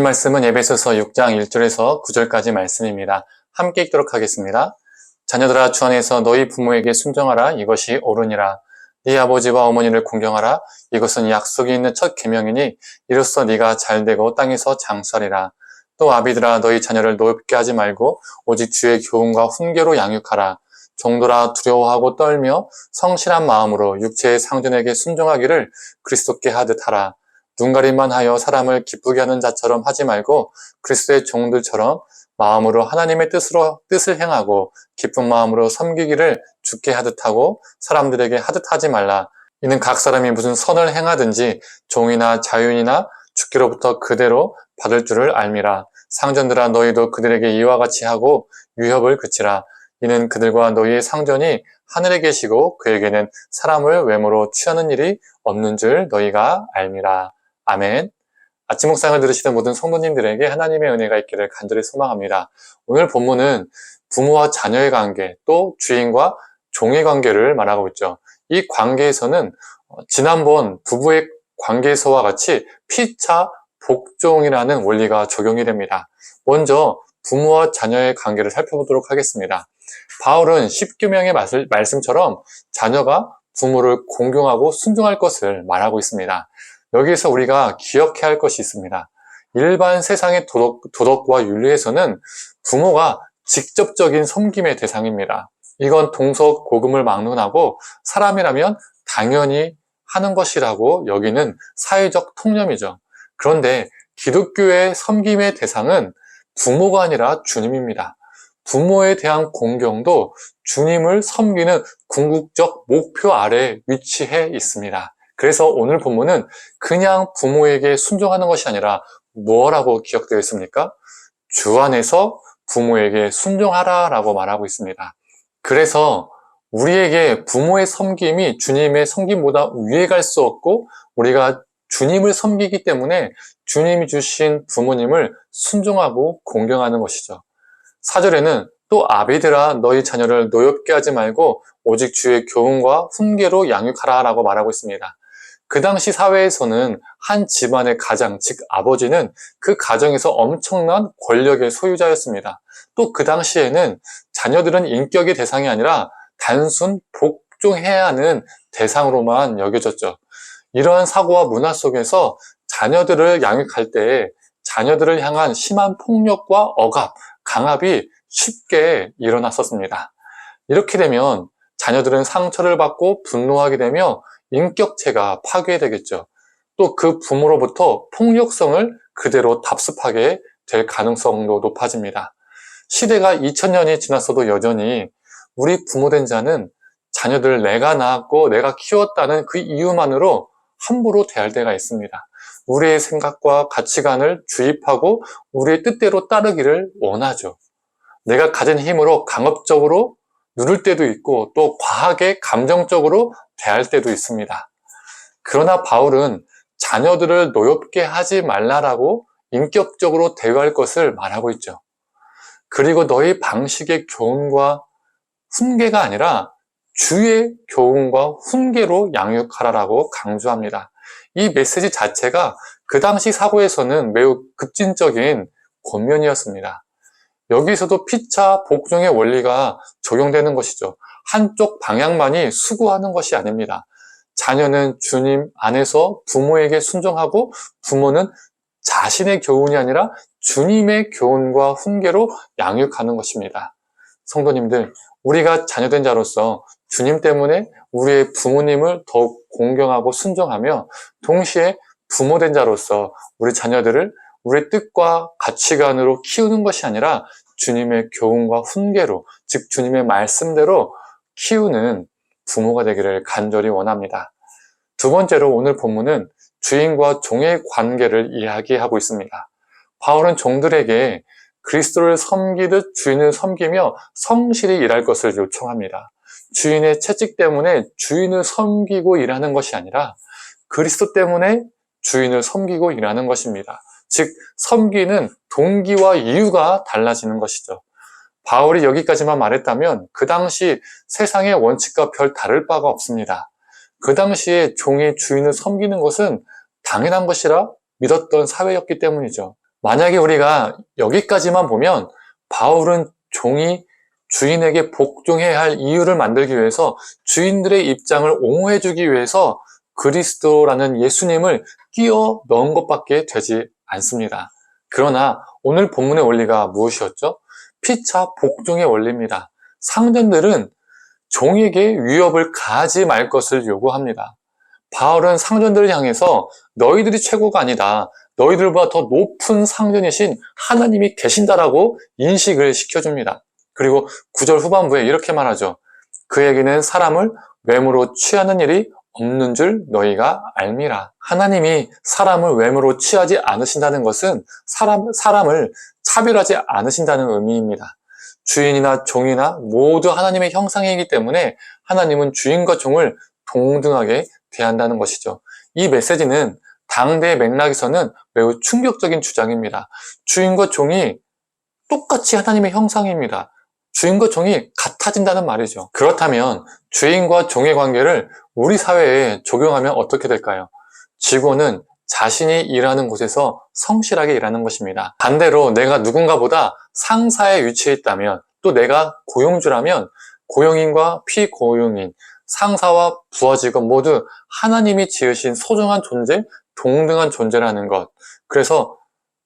오늘 말씀은 에베소서 6장 1절에서 9절까지 말씀입니다. 함께 읽도록 하겠습니다. 자녀들아, 주 안에서 너희 부모에게 순종하라. 이것이 옳으니라. 네 아버지와 어머니를 공경하라. 이것은 약속이 있는 첫 계명이니 이로써 네가 잘되고 땅에서 장수하리라. 또 아비들아, 너희 자녀를 노엽게 하지 말고 오직 주의 교훈과 훈계로 양육하라. 종들아, 두려워하고 떨며 성실한 마음으로 육체의 상전에게 순종하기를 그리스도께 하듯 하라. 눈가림만 하여 사람을 기쁘게 하는 자처럼 하지 말고 그리스도의 종들처럼 마음으로 하나님의 뜻을 행하고 기쁜 마음으로 섬기기를 주께 하듯 하고 사람들에게 하듯 하지 말라. 이는 각 사람이 무슨 선을 행하든지 종이나 자유인이나 주께로부터 그대로 받을 줄을 알미라. 상전들아, 너희도 그들에게 이와 같이 하고 유협을 그치라. 이는 그들과 너희의 상전이 하늘에 계시고 그에게는 사람을 외모로 취하는 일이 없는 줄 너희가 알미라. 아멘. 아침 묵상을 들으시는 모든 성도님들에게 하나님의 은혜가 있기를 간절히 소망합니다. 오늘 본문은 부모와 자녀의 관계, 또 주인과 종의 관계를 말하고 있죠. 이 관계에서는 지난번 부부의 관계에서와 같이 피차 복종이라는 원리가 적용이 됩니다. 먼저 부모와 자녀의 관계를 살펴보도록 하겠습니다. 바울은 십계명의 말씀처럼 자녀가 부모를 공경하고 순종할 것을 말하고 있습니다. 여기에서 우리가 기억해야 할 것이 있습니다. 일반 세상의 도덕과 윤리에서는 부모가 직접적인 섬김의 대상입니다. 이건 동서고금을 막론하고 사람이라면 당연히 하는 것이라고 여기는 사회적 통념이죠. 그런데 기독교의 섬김의 대상은 부모가 아니라 주님입니다. 부모에 대한 공경도 주님을 섬기는 궁극적 목표 아래 위치해 있습니다. 그래서 오늘 본문은 그냥 부모에게 순종하는 것이 아니라 뭐라고 기억되어 있습니까? 주 안에서 부모에게 순종하라 라고 말하고 있습니다. 그래서 우리에게 부모의 섬김이 주님의 섬김보다 위에 갈 수 없고 우리가 주님을 섬기기 때문에 주님이 주신 부모님을 순종하고 공경하는 것이죠. 4절에는 또 아비들아, 너희 자녀를 노엽게 하지 말고 오직 주의 교훈과 훈계로 양육하라 라고 말하고 있습니다. 그 당시 사회에서는 한 집안의 가장, 즉 아버지는 그 가정에서 엄청난 권력의 소유자였습니다. 또 그 당시에는 자녀들은 인격의 대상이 아니라 단순 복종해야 하는 대상으로만 여겨졌죠. 이러한 사고와 문화 속에서 자녀들을 양육할 때 자녀들을 향한 심한 폭력과 억압, 강압이 쉽게 일어났었습니다. 이렇게 되면 자녀들은 상처를 받고 분노하게 되며 인격체가 파괴되겠죠. 또 그 부모로부터 폭력성을 그대로 답습하게 될 가능성도 높아집니다. 시대가 2000년이 지났어도 여전히 우리 부모된 자는 자녀들을 내가 낳았고 내가 키웠다는 그 이유만으로 함부로 대할 때가 있습니다. 우리의 생각과 가치관을 주입하고 우리의 뜻대로 따르기를 원하죠. 내가 가진 힘으로 강압적으로 누를 때도 있고 또 과하게 감정적으로 대할 때도 있습니다. 그러나 바울은 자녀들을 노엽게 하지 말라라고 인격적으로 대화할 것을 말하고 있죠. 그리고 너희 방식의 교훈과 훈계가 아니라 주의 교훈과 훈계로 양육하라라고 강조합니다. 이 메시지 자체가 그 당시 사고에서는 매우 급진적인 권면이었습니다. 여기서도 피차 복종의 원리가 적용되는 것이죠. 한쪽 방향만이 수고하는 것이 아닙니다. 자녀는 주님 안에서 부모에게 순종하고 부모는 자신의 교훈이 아니라 주님의 교훈과 훈계로 양육하는 것입니다. 성도님들, 우리가 자녀된 자로서 주님 때문에 우리의 부모님을 더욱 공경하고 순종하며 동시에 부모된 자로서 우리 자녀들을 우리의 뜻과 가치관으로 키우는 것이 아니라 주님의 교훈과 훈계로, 즉 주님의 말씀대로 키우는 부모가 되기를 간절히 원합니다. 두 번째로 오늘 본문은 주인과 종의 관계를 이야기하고 있습니다. 바울은 종들에게 그리스도를 섬기듯 주인을 섬기며 성실히 일할 것을 요청합니다. 주인의 채찍 때문에 주인을 섬기고 일하는 것이 아니라 그리스도 때문에 주인을 섬기고 일하는 것입니다. 즉 섬기는 동기와 이유가 달라지는 것이죠. 바울이 여기까지만 말했다면 그 당시 세상의 원칙과 별 다를 바가 없습니다. 그 당시에 종이 주인을 섬기는 것은 당연한 것이라 믿었던 사회였기 때문이죠. 만약에 우리가 여기까지만 보면 바울은 종이 주인에게 복종해야 할 이유를 만들기 위해서 주인들의 입장을 옹호해주기 위해서 그리스도라는 예수님을 끼워 넣은 것밖에 되지 않습니다. 그러나 오늘 본문의 원리가 무엇이었죠? 피차 복종의 원리입니다. 상전들은 종에게 위협을 가하지 말 것을 요구합니다. 바울은 상전들을 향해서 너희들이 최고가 아니다. 너희들보다 더 높은 상전이신 하나님이 계신다라고 인식을 시켜줍니다. 그리고 9절 후반부에 이렇게 말하죠. 그에게는 사람을 외모로 취하는 일이 없는 줄 너희가 알미라. 하나님이 사람을 외모로 취하지 않으신다는 것은 사람을 차별하지 않으신다는 의미입니다. 주인이나 종이나 모두 하나님의 형상이기 때문에 하나님은 주인과 종을 동등하게 대한다는 것이죠. 이 메시지는 당대의 맥락에서는 매우 충격적인 주장입니다. 주인과 종이 똑같이 하나님의 형상입니다. 주인과 종이 같아진다는 말이죠. 그렇다면 주인과 종의 관계를 우리 사회에 적용하면 어떻게 될까요? 직원은 자신이 일하는 곳에서 성실하게 일하는 것입니다. 반대로 내가 누군가보다 상사의 위치에 있다면, 또 내가 고용주라면 고용인과 피고용인, 상사와 부하 직원 모두 하나님이 지으신 소중한 존재, 동등한 존재라는 것. 그래서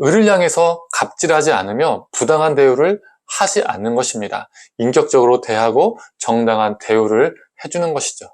을을 향해서 갑질하지 않으며 부당한 대우를 하지 않는 것입니다. 인격적으로 대하고 정당한 대우를 해주는 것이죠.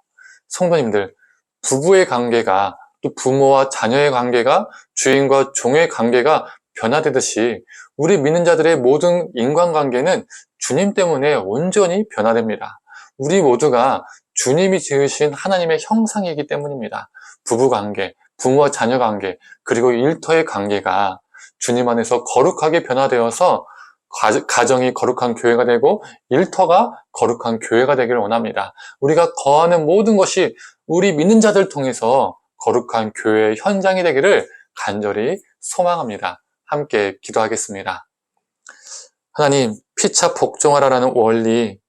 성도님들, 부부의 관계가, 또 부모와 자녀의 관계가, 주인과 종의 관계가 변화되듯이 우리 믿는 자들의 모든 인간관계는 주님 때문에 온전히 변화됩니다. 우리 모두가 주님이 지으신 하나님의 형상이기 때문입니다. 부부관계, 부모와 자녀 관계, 그리고 일터의 관계가 주님 안에서 거룩하게 변화되어서 가정이 거룩한 교회가 되고 일터가 거룩한 교회가 되기를 원합니다. 우리가 거하는 모든 것이 우리 믿는 자들 통해서 거룩한 교회의 현장이 되기를 간절히 소망합니다. 함께 기도하겠습니다. 하나님, 피차 복종하라라는 원리,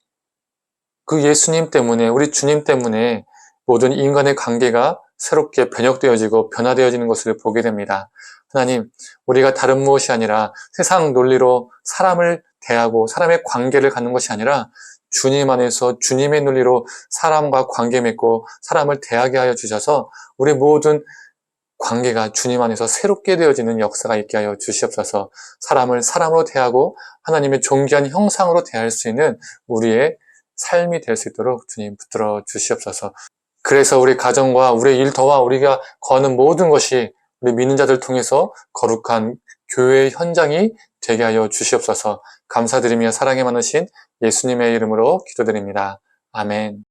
그 예수님 때문에, 우리 주님 때문에 모든 인간의 관계가 새롭게 변혁되어지고 변화되어지는 것을 보게 됩니다. 하나님, 우리가 다른 무엇이 아니라 세상 논리로 사람을 대하고 사람의 관계를 갖는 것이 아니라 주님 안에서 주님의 논리로 사람과 관계 맺고 사람을 대하게 하여 주셔서 우리 모든 관계가 주님 안에서 새롭게 되어지는 역사가 있게 하여 주시옵소서. 사람을 사람으로 대하고 하나님의 존귀한 형상으로 대할 수 있는 우리의 삶이 될 수 있도록 주님 붙들어 주시옵소서. 그래서 우리 가정과 우리 일터와 우리가 거하는 모든 것이 우리 믿는 자들 통해서 거룩한 교회의 현장이 되게 하여 주시옵소서. 감사드리며 사랑에 많으신 예수님의 이름으로 기도드립니다. 아멘.